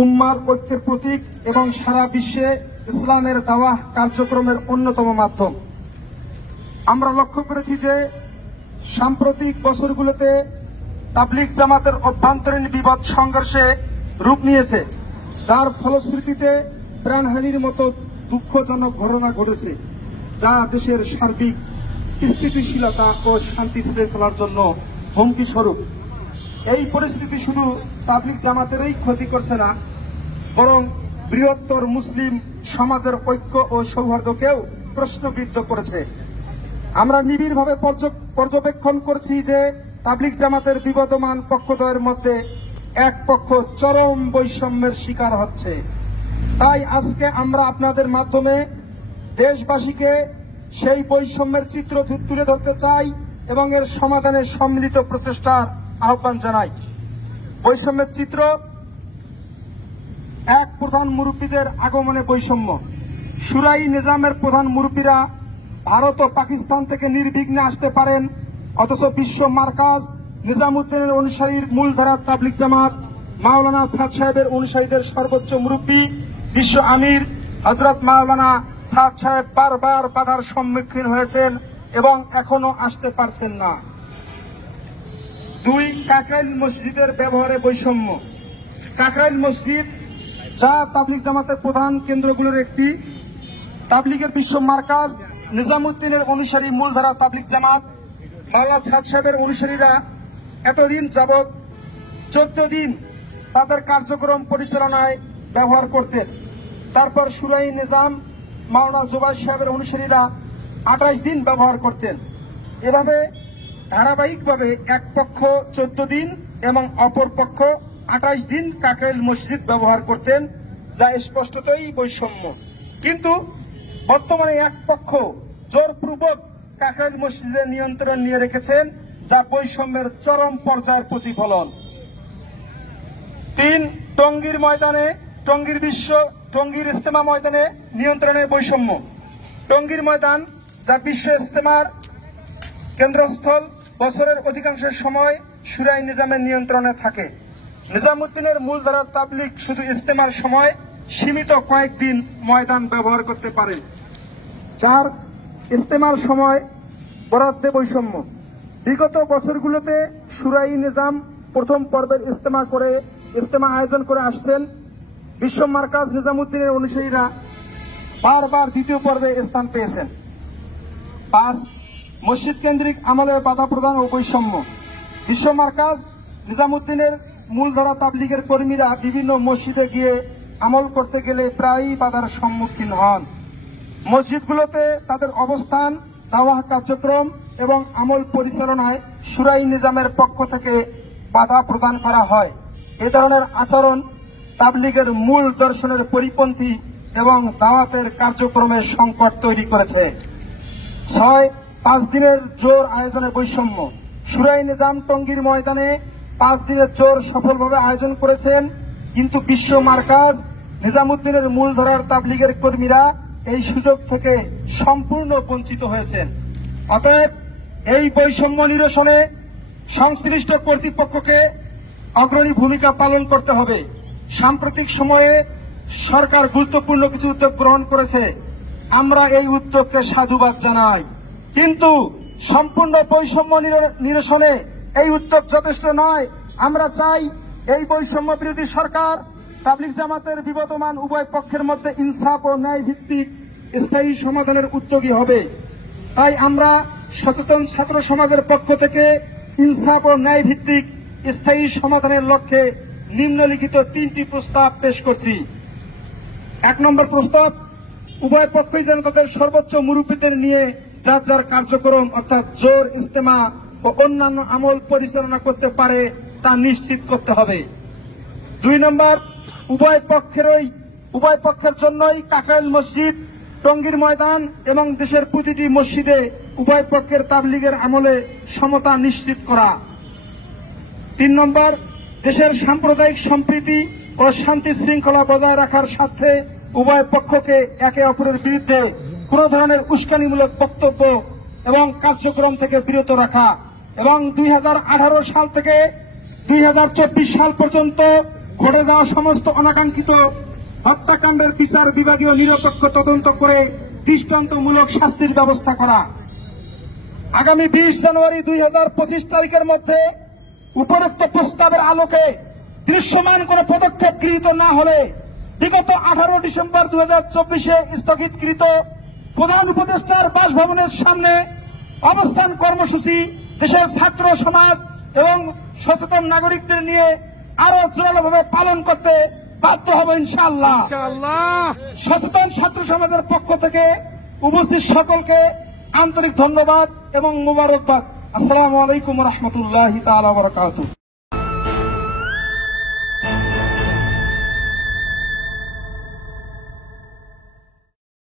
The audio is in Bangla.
উম্মার ঐক্যের প্রতীক এবং সারা বিশ্বে ইসলামের দাওয়াহ কার্যক্রমের অন্যতম মাধ্যম। আমরা লক্ষ্য করেছি যে সাম্প্রতিক বছরগুলোতে তাবলিগ জামাতের অভ্যন্তরীণ বিবাদ সংঘর্ষে রূপ নিয়েছে, যার ফলশ্রুতিতে প্রাণহানির মতো দুঃখজনক ঘটনা ঘটেছে, যা দেশের সার্বিক স্থিতিশীলতা ও শান্তি শৃঙ্খলার জন্য হুমকি স্বরূপ। এই পরিস্থিতি শুধু তাবলিগ জামাতেরই ক্ষতি করছে না, বরং বৃহত্তর মুসলিম সমাজের ঐক্য ও সৌহার্দ্যকেও প্রশ্নবিদ্ধ করেছে। আমরা নিবিড়ভাবে পর্যবেক্ষণ করছি যে তাবলিগ জামাতের বিবদমান পক্ষদ্বয়ের মধ্যে এক পক্ষ চরম বৈষম্যের শিকার হচ্ছে। তাই আজকে আমরা আপনাদের মাধ্যমে দেশবাসীকে সেই বৈষম্যের চিত্র তুলে ধরতে চাই এবং এর সমাধানে সম্মিলিত প্রচেষ্টার আহ্বান জানাই। বৈষম্যের চিত্র: এক, প্রধান মুরব্বীদের আগমনে বৈষম্য। শুরাই নিজামের প্রধান মুরব্বীরা ভারত ও পাকিস্তান থেকে নির্বিঘ্নে আসতে পারেন, অথচ বিশ্ব মার্কাজ নিজামুদ্দিনের অনুসারীর মূলধারার তাবলিগ জামাত মাওলানা সাদ সাহেবের অনুসারীদের সর্বোচ্চ মুরব্বী বিশ্ব আমির হযরত মাওলানা সাদ সাহেব বারবার বাধার সম্মুখীন হয়েছেন এবং এখনো আসতে পারছেন না। দুই, কাকরাইল মসজিদের ব্যবহারে বৈষম্য। কাকরাইল মসজিদ, যা তাবলিগ জামাতের প্রধান কেন্দ্রগুলোর একটি, তাবলিগের বিশ্ব মার্কাজ নিজামুদ্দিনের অনুসারী মূলধারা তাবলিগ জামাত মাওলানা সাদ সাহেবের অনুসারীরা এতদিন যাবৎ 14 দিন তাদের কার্যক্রম পরিচালনায় ব্যবহার করতেন। তারপর শুরাই নিজাম মাওলানা জুবাইর সাহেবের অনুসারীরা 28 দিন ব্যবহার করতেন। এভাবে ধারাবাহিকভাবে এক পক্ষ 14 দিন এবং অপর পক্ষ 28 দিন কাকরাইল মসজিদ ব্যবহার করতেন, যা স্পষ্টতই বৈষম্য। কিন্তু বর্তমানে এক পক্ষ জোরপূর্বক কাকরাইল মসজিদের নিয়ন্ত্রণ নিয়ে রেখেছেন, যা বৈষম্যের চরম পর্যায়ের প্রতিফলন। 3, টঙ্গীর ইজতেমা ময়দানে নিয়ন্ত্রণের বৈষম্য। টঙ্গীর ময়দান, যা বিশ্ব ইজতেমার কেন্দ্রস্থল, বছরের অধিকাংশ সময় শুরাই নিজামের নিয়ন্ত্রণে থাকে। নিজামুদ্দিনের মূলধারার তাবলিগ শুধু ইজতেমার সময় সীমিত কয়েকদিন ময়দান ব্যবহার করতে পারে। 4, ইজতেমার সময় বরাদ্দে বৈষম্য। বিগত বছরগুলোতে শুরাই নিজাম প্রথম পর্বের ইজতেমা আয়োজন করে আসছেন। বিশ্ব মার্কাজ নিজামুদ্দিনের অনুসারীরা বারবার দ্বিতীয় পর্বে স্থান পেয়েছেন। 5, মসজিদ কেন্দ্রিক আমলের বাধা প্রদান ও বৈষম্য। বিশ্ব মার্কাজ নিজামুদ্দিনের মূলধারা তাবলিগের কর্মীরা বিভিন্ন মসজিদে গিয়ে আমল করতে গেলে প্রায়ই বাধার সম্মুখীন হন। মসজিদগুলোতে তাদের অবস্থান, দাওয়াহ কার্যক্রম এবং আমল পরিচালনায় শুরাই নিজামের পক্ষ থেকে বাধা প্রদান করা হয়। এ ধরনের আচরণ তাবলিগের মূল দর্শনের পরিপন্থী এবং দাওয়াতের কার্যক্রমের সংকট তৈরি করেছে। 6, 5 দিনের জোর আয়োজনে বৈষম্য। শুরাই নিজাম টঙ্গীর ময়দানে 5 দিনের জোর সফলভাবে আয়োজন করেছেন, কিন্তু বিশ্ব মার্কাজ নিজামুদ্দিনের মূলধারার তাবলিগের কর্মীরা এই সুযোগ থেকে সম্পূর্ণ বঞ্চিত হয়েছেন। অতএব এই বৈষম্য নিরসনে সংশ্লিষ্ট কর্তৃপক্ষকে অগ্রণী ভূমিকা পালন করতে হবে। সাম্প্রতিক সময়ে সরকার গুরুত্বপূর্ণ কিছু উদ্যোগ গ্রহণ করেছে, আমরা এই উদ্যোগকে সাধুবাদ জানাই। কিন্তু সম্পূর্ণ বৈষম্য নিরসনে এই উদ্যোগ যথেষ্ট নয়। আমরা চাই এই বৈষম্য বিরোধী সরকার তাবলিগ জামাতের বিবদমান উভয় পক্ষের মধ্যে ইনসাফ ও ন্যায় ভিত্তিক স্থায়ী সমাধানের উদ্যোগী হবে। তাই আমরা সচেতন ছাত্র সমাজের পক্ষ থেকে ইনসাফ ও ন্যায় ভিত্তিক স্থায়ী সমাধানের লক্ষ্যে নিম্নলিখিত 3টি প্রস্তাব পেশ করছি। 1 নম্বর প্রস্তাব: উভয় পক্ষই যেন তাদের সর্বোচ্চ মুরব্বীদের নিয়ে যার যার কার্যক্রম অর্থাৎ জোর, ইজতেমা ও অন্যান্য আমল পরিচালনা করতে পারে তা নিশ্চিত করতে হবে। 2 নম্বর, উভয় পক্ষের জন্যই কাকরাইল মসজিদ, টঙ্গীর ময়দান এবং দেশের প্রতিটি মসজিদে উভয় পক্ষের তাবলিগের আমলে সমতা নিশ্চিত করা। 3 নম্বর, দেশের সাম্প্রদায়িক সম্প্রীতি ও শান্তি শৃঙ্খলা বজায় রাখার স্বার্থে উভয় পক্ষকে একে অপরের বিরুদ্ধে কোন ধরনের উস্কানিমূলক বক্তব্য এবং কার্যক্রম থেকে বিরত রাখা এবং 2018 সাল থেকে 2024 সাল পর্যন্ত ঘটে যাওয়া সমস্ত অনাকাঙ্ক্ষিত হত্যাকাণ্ডের বিচার বিভাগীয় নিরপেক্ষ তদন্ত করে দৃষ্টান্তমূলক শাস্তির ব্যবস্থা করা। আগামী 20 জানুয়ারি 2025 তারিখের মধ্যে উপরোক্ত প্রস্তাবের আলোকে দৃশ্যমান কোন পদক্ষেপ গৃহীত না হলে বিগত 18 ডিসেম্বর 2024 স্থগিতকৃত প্রধান উপদেষ্টার বাসভবনের সামনে অবস্থান কর্মসূচি দেশের ছাত্র সমাজ এবং সচেতন নাগরিকদের নিয়ে আরো জোরালোভাবে পালন করতে বাধ্য হব ইনশাআল্লাহ। সচেতন ছাত্র সমাজের পক্ষ থেকে উপস্থিত সকলকে আন্তরিক ধন্যবাদ এবং মোবারকবাদ। আসসালামু আলাইকুম ওয়া রাহমাতুল্লাহি তাআলা ওয়া বারাকাতুহু।